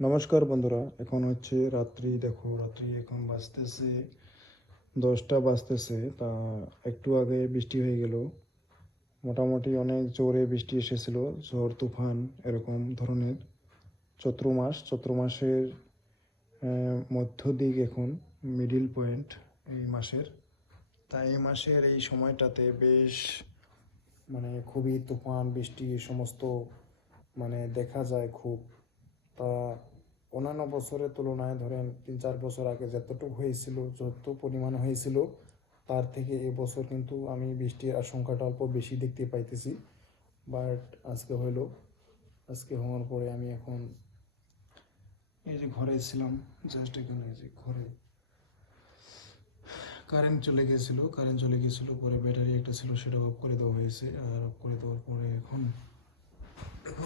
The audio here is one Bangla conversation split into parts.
নমস্কার বন্ধুরা, এখন হচ্ছে রাত্রি। দেখো রাত্রি এখন বাজতেছে 10টা বাজতেছে। তা একটু আগে বৃষ্টি হয়ে গেল। মোটামুটি অনেক জোরে বৃষ্টি এসেছিল, ঝড় তুফান এরকম ধরনের। চৈত্র মাসের মধ্য দিক এখন, মিডিল পয়েন্ট এই মাসের। তাই এই মাসের এই সময়টাতে বেশ খুবই তুফান বৃষ্টি এই সমস্ত দেখা যায় খুব। তা অন্যান্য বছরের তুলনায় ধরেন 3-4 বছর আগে যত পরিমাণ হয়েছিল, তার থেকে এবছর কিন্তু আমি বৃষ্টির আশঙ্কাটা অল্প বেশি দেখতে পাইতেছি। বাট আজকে হওয়ার পরে আমি এখন এই যে ঘরে ছিলাম, জাস্ট এখানে এই যে ঘরে কারেন্ট চলে গেছিলো পরে ব্যাটারি একটা ছিল, সেটা অফ করে দেওয়া হয়েছে। আর অফ করে দেওয়ার পরে এখন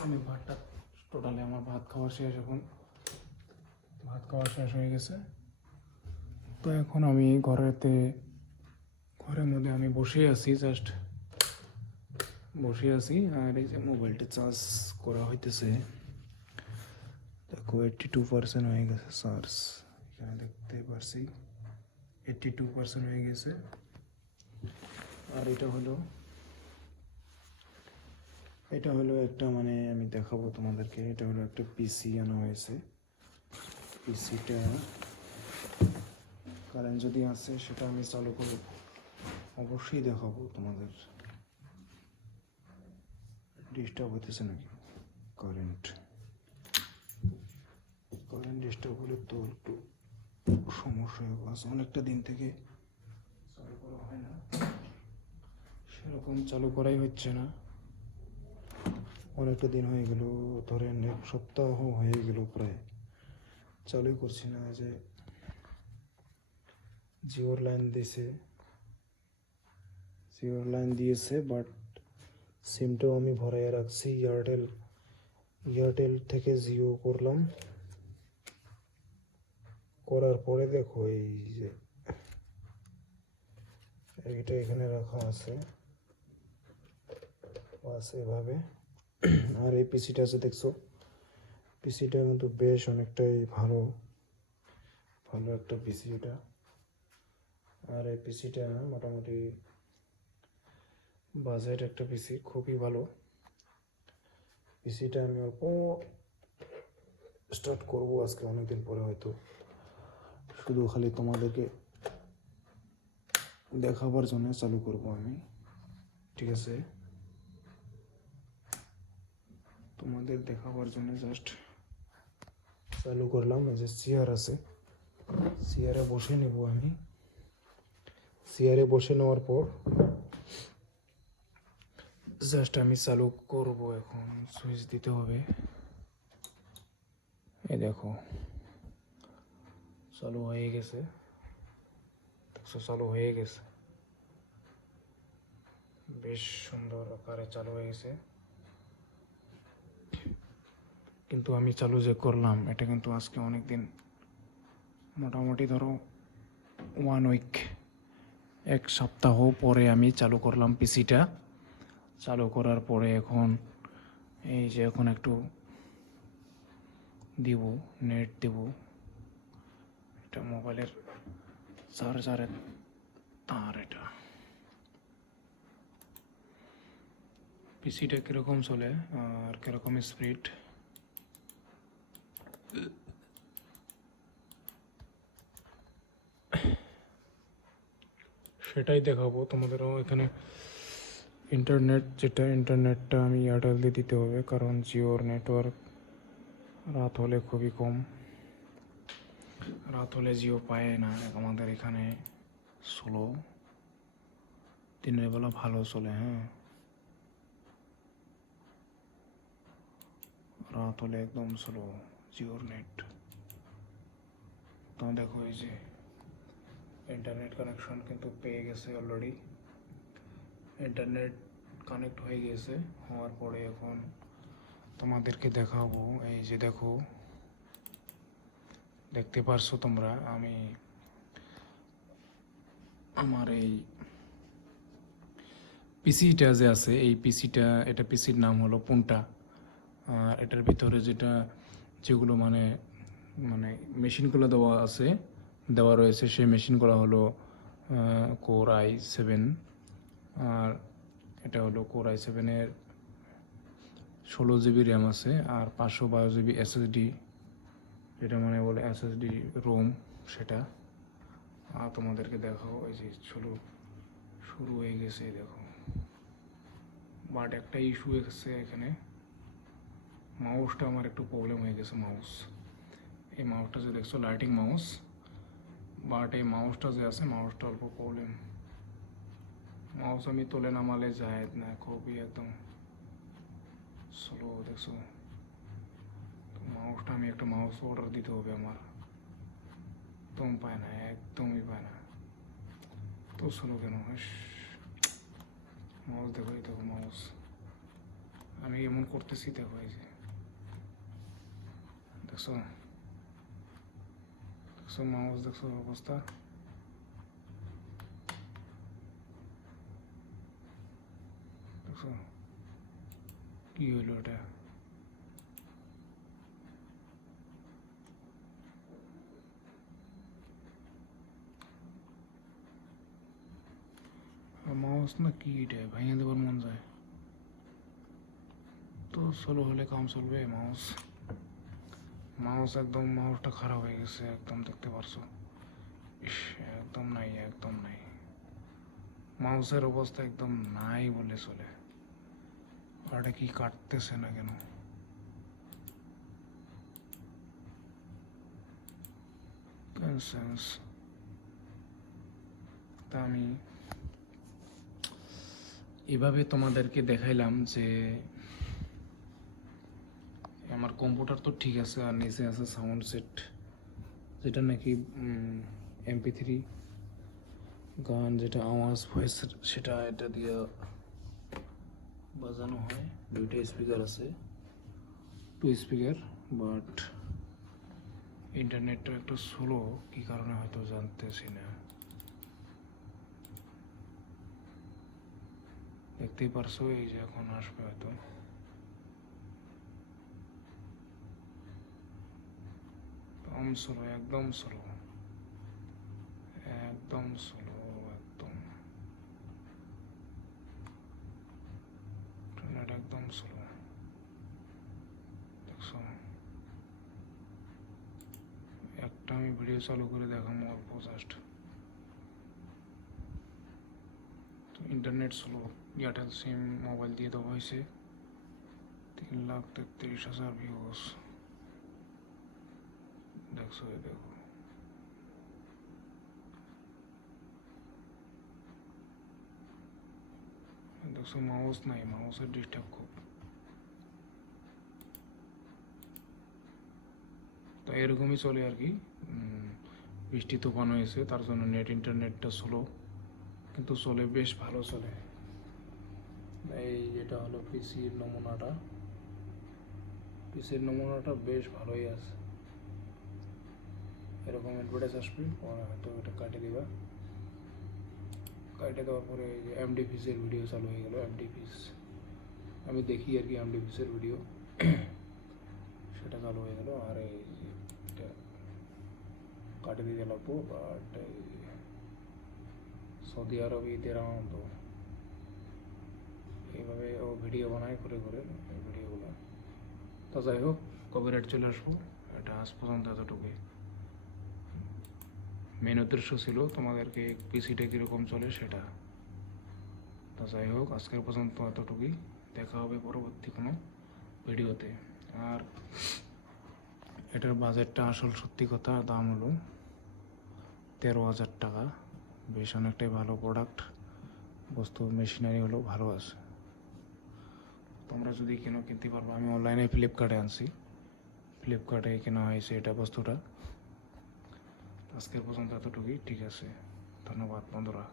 আমি আমার ভাত খাওয়া শেষ হয়ে গেছে। তো এখন আমি ঘরের মধ্যে আমি বসে আছি আর এই যে মোবাইলটা চার্জ করা হইতেছে। দেখো 82% হয়ে গেছে চার্জ, এখানে দেখতে পারছি 82% হয়ে গেছে। আর এটা হলো একটা আমি দেখাবো তোমাদেরকে। এটা হলো একটা পিসি আনা হয়েছে। পিসিটা কারেন্ট যদি আসে সেটা আমি চালু করব, অবশ্যই দেখাবো তোমাদের। ডিস্টার্ব হইতেছে নাকি? কারেন্ট ডিস্টার্ব হলে তো একটু সমস্যা হবে। অনেকটা দিন থেকে চালু করা হয় না, সেরকম চালু করাই হচ্ছে না। অনেকটা দিন হয়ে গেল, ধরেন 1 সপ্তাহ হয়ে গেল প্রায় চালুই করছি না। যে জিওর লাইন দিয়েছে, বাট সিমটাও আমি ভরাইয়া রাখছি। এয়ারটেল থেকে জিও করলাম, করার পরে দেখো এই যে এইটা এখানে রাখা আছে এভাবে। আর এই পিসিটা আছে দেখছো, পিসিটা কিন্তু বেশ অনেকটাই ভালো একটা পিসি এটা। আর এই পিসিটা মোটামুটি বাজেট একটা পিসি, খুবই ভালো পিসিটা। আমি অল্প স্টার্ট করব আজকে, অনেকদিন পরে হয়তো, শুধু খালি তোমাদেরকে দেখাবার জন্য চালু করব আমি। ঠিক আছে, তোমাদের দেখাবার জন্য জাস্ট চালু করলাম। এই যে চেয়ার আছে, চেয়ারে বসে নেব আমি। চেয়ারে বসে নেওয়ার পর জাস্ট আমি চালু করব। এখন সুইচ দিতে হবে। এই দেখো চালু হয়ে গেছে, বেশ সুন্দর আকারে চালু হয়ে গেছে। কিন্তু আমি চালু যে করলাম, এটা কিন্তু আজকে অনেক দিন, মোটামুটি ধরো 1 উইক, 1 সপ্তাহ পরে আমি চালু করলাম পিসিটা। চালু করার পরে এখন এই যে এখন একটু নেট দেব। এটা মোবাইলের চার্জারের তার। এটা পিসিটা কীরকম চলে আর কীরকম স্পিড সেটাই দেখাবো তোমাদেরও। এখানে ইন্টারনেটটা আমি এয়ারটেল দিয়ে দিতে হবে, কারণ জিওর নেটওয়ার্ক রাত হলে খুবই কম। রাত হলে জিও পায় না আমাদের এখানে, স্লো। দিনের বেলা ভালো চলে, হ্যাঁ, রাত হলে একদম স্লো জিওর নেট। তো দেখো এই যে ইন্টারনেট কানেকশন কিন্তু পেয়ে গেছে অলরেডি। ইন্টারনেট কানেক্ট হয়ে গেছে, হওয়ার পরে এখন তোমাদেরকে দেখাবো। এই যে দেখো, দেখতে পারছো তোমরা, আমি আমার এই পিসিটা যে আছে, এটা পিসির নাম হলো পুন্টা। আর এটার ভিতরে যেটা যেগুলো মানে মানে মেশিনগুলো দেওয়া রয়েছে, সেই মেশিনগুলো হলো কোর i7, আর এটা হলো কোর i7-এর 16 GB র্যাম আছে, আর 512 GB SSD, যেটা মানে বলে SSD রোম, সেটা। আর তোমাদেরকে দেখাও, এই যে শুরু হয়ে গেছে, দেখো। বাট একটা ইস্যু এসেছে এখানে, মাউসটা আমার একটু প্রবলেম হয়ে গেছে। এই মাউসটা যে দেখছো লাইটিং মাউস, বাট এই মাউসটা যে আছে, মাউসটা অল্প প্রবলেম। মাউস আমি তোলে নামালে যায় না, খুবই একদম স্লো, দেখছো। মাউসটা আমি একটা মাউস অর্ডার দিতে হবে আমার, একদম পায় না, একদমই পায় না। তো স্লো কেন? মাউস দেখো, এই দেখো মাউস, আমি এমন করতেছি, দেখো এই যে, দেখছো দেখছো মাউস, দেখছো অবস্থা। দেখছো কি হইলো এটা? মাউস না কি এটা, ভাঙিয়ে দেবার মন যায়। তো স্লো হলে কাম চলবে? একদম, মাউসটা খারাপ হয়ে গেছে একদম, দেখতে পারছো? ইস, একদম নাই মাউসের অবস্থা, একদম নাই বলে চলে। আর এটা কি কাটতেছে না কেন? সেন্স। তা আমি এভাবে তোমাদেরকে দেখাইলাম যে আমার কম্পিউটার তো ঠিক আছে, আর নিচে আছে সাউন্ড সেট, যেটা নাকি MP3 গান, যেটা আওয়াজ ভয়েস, সেটা এটা দিয়ে বাজানো হয়। দুইটা স্পিকার আছে, 2 স্পিকার। বাট ইন্টারনেটটা একটু স্লো, কী কারণে হয়তো জানতেছি না। দেখতেই পারছো, এই যে এখন আসবে হয়তো। একদম স্লো, একদম স্লো, একদম ইন্টারনেট একদম স্লো, দেখছো। একটা আমি ভিডিও চালু করে দেখাম অল্প জাস্ট, ইন্টারনেট স্লো। এয়ারটেল সিম মোবাইল দিয়ে দেওয়া হয়েছে, 3,33,000 ভিউজ, দেখছো, দেখো। দেখছো মাউস নাই, মাউসের ডিস্টার্ব খুব। তো এরকমই চলে আর কি। বৃষ্টি তুফান হয়েছে, তার জন্য ইন্টারনেটটা স্লো, কিন্তু চলে, বেশ ভালো চলে। এই যেটা হলো পিসির নমুনাটা বেশ ভালোই আছে। এরকম অ্যাডভার্টাইজ আসবে, হয়তো এটা কাটে দেওয়ার পরে এই যে এমডি ফিসের ভিডিও চালু হয়ে গেল। এমডি ফিস আমি দেখি আর কি, এমডি ফিসের ভিডিও সেটা চালু হয়ে গেল। আর এই যে এটা কাটে দিতে লাগবো। বাট এই সৌদি আরব ঈদের আনন্দ, এইভাবে ও ভিডিও বানায় করে এই ভিডিওগুলো। তো যাই হোক, কপিরাইট চলে আসবো, এটা আজ পর্যন্ত এতটুকুই। মেন উদ্দেশ্য ছিল তোমাদেরকে পিসিটা কীরকম চলে সেটা। তো যাই হোক, আজকের পর্যন্ত এতটুকুই, দেখা হবে পরবর্তী কোনো ভিডিওতে। আর এটার বাজেটটা আসল সত্যি কথা, দাম হলো 13,000 টাকা। বেশ অনেকটাই ভালো প্রোডাক্ট, বস্তু মেশিনারি হলো ভালো আছে। তোমরা যদি কিনতে পারবো। আমি অনলাইনে ফ্লিপকার্টে আনছি, ফ্লিপকার্টে কেনা হয়েছে এটা বস্তুটা। আজকের পর্যন্ত এতটুকুই, ঠিক আছে। ধন্যবাদ বন্ধুরা।